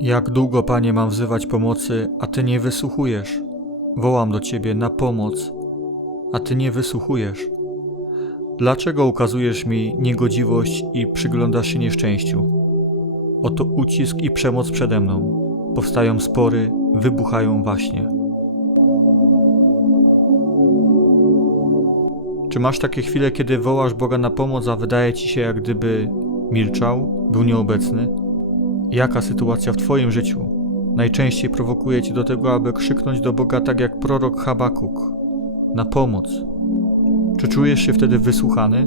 Jak długo, Panie, mam wzywać pomocy, a Ty nie wysłuchujesz? Wołam do Ciebie na pomoc, a Ty nie wysłuchujesz. Dlaczego ukazujesz mi niegodziwość i przyglądasz się nieszczęściu? Oto ucisk i przemoc przede mną. Powstają spory, wybuchają waśnie. Czy masz takie chwile, kiedy wołasz Boga na pomoc, a wydaje ci się, jak gdyby milczał, był nieobecny? Jaka sytuacja w Twoim życiu najczęściej prowokuje Cię do tego, aby krzyknąć do Boga tak jak prorok Habakuk na pomoc? Czy czujesz się wtedy wysłuchany?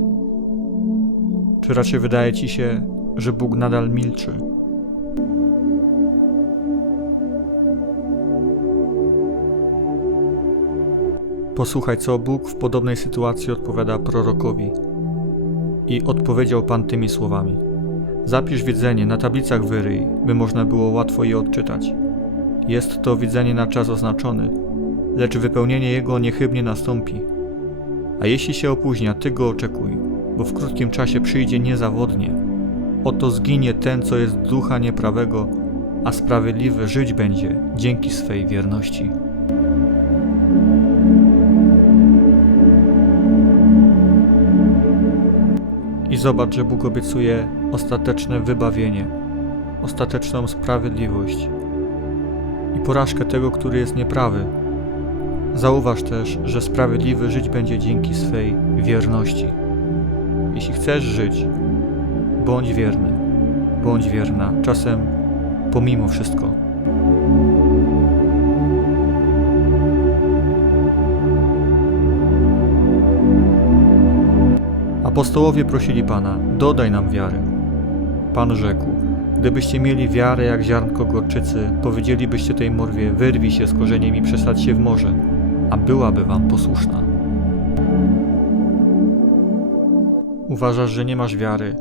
Czy raczej wydaje Ci się, że Bóg nadal milczy? Posłuchaj, co Bóg w podobnej sytuacji odpowiada prorokowi. I odpowiedział Pan tymi słowami. Zapisz widzenie, na tablicach wyryj, by można było łatwo je odczytać. Jest to widzenie na czas oznaczony, lecz wypełnienie jego niechybnie nastąpi. A jeśli się opóźnia, ty go oczekuj, bo w krótkim czasie przyjdzie niezawodnie. Oto zginie ten, co jest ducha nieprawego, a sprawiedliwy żyć będzie dzięki swej wierności. I zobacz, że Bóg obiecuje ostateczne wybawienie, ostateczną sprawiedliwość i porażkę tego, który jest nieprawy. Zauważ też, że sprawiedliwy żyć będzie dzięki swej wierności. Jeśli chcesz żyć, bądź wierny, bądź wierna, czasem pomimo wszystko. Apostołowie prosili Pana, dodaj nam wiary. Pan rzekł, gdybyście mieli wiarę jak ziarnko gorczycy, powiedzielibyście tej morwie, wyrwij się z korzeniem i przesadź się w morze, a byłaby wam posłuszna. Uważasz, że nie masz wiary,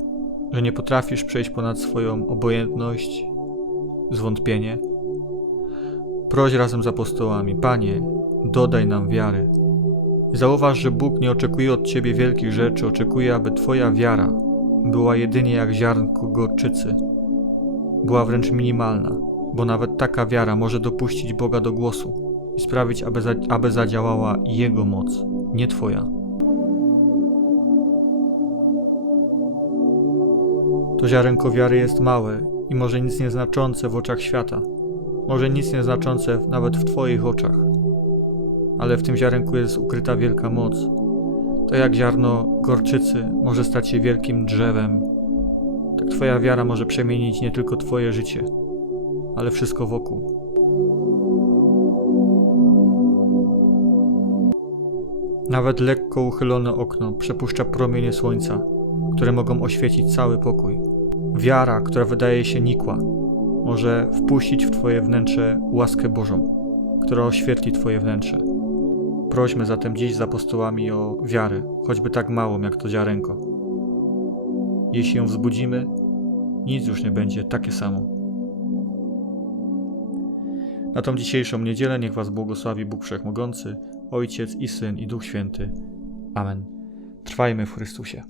że nie potrafisz przejść ponad swoją obojętność, zwątpienie? Proś razem z apostołami, Panie, dodaj nam wiary. Zauważ, że Bóg nie oczekuje od Ciebie wielkich rzeczy, oczekuje, aby Twoja wiara była jedynie jak ziarnko gorczycy. Była wręcz minimalna, bo nawet taka wiara może dopuścić Boga do głosu i sprawić, aby, za, aby zadziałała Jego moc, nie Twoja. To ziarenko wiary jest małe i może nic nieznaczące w oczach świata, może nic nieznaczące nawet w Twoich oczach ale w tym ziarenku jest ukryta wielka moc. To jak ziarno gorczycy może stać się wielkim drzewem, tak Twoja wiara może przemienić nie tylko Twoje życie, ale wszystko wokół. Nawet lekko uchylone okno przepuszcza promienie słońca, które mogą oświecić cały pokój. Wiara, która wydaje się nikła, może wpuścić w Twoje wnętrze łaskę Bożą, która oświetli Twoje wnętrze. Prośmy zatem dziś z apostołami o wiarę, choćby tak małą jak to ziarenko. Jeśli ją wzbudzimy, nic już nie będzie takie samo. Na tą dzisiejszą niedzielę niech Was błogosławi Bóg Wszechmogący, Ojciec i Syn i Duch Święty. Amen. Trwajmy w Chrystusie.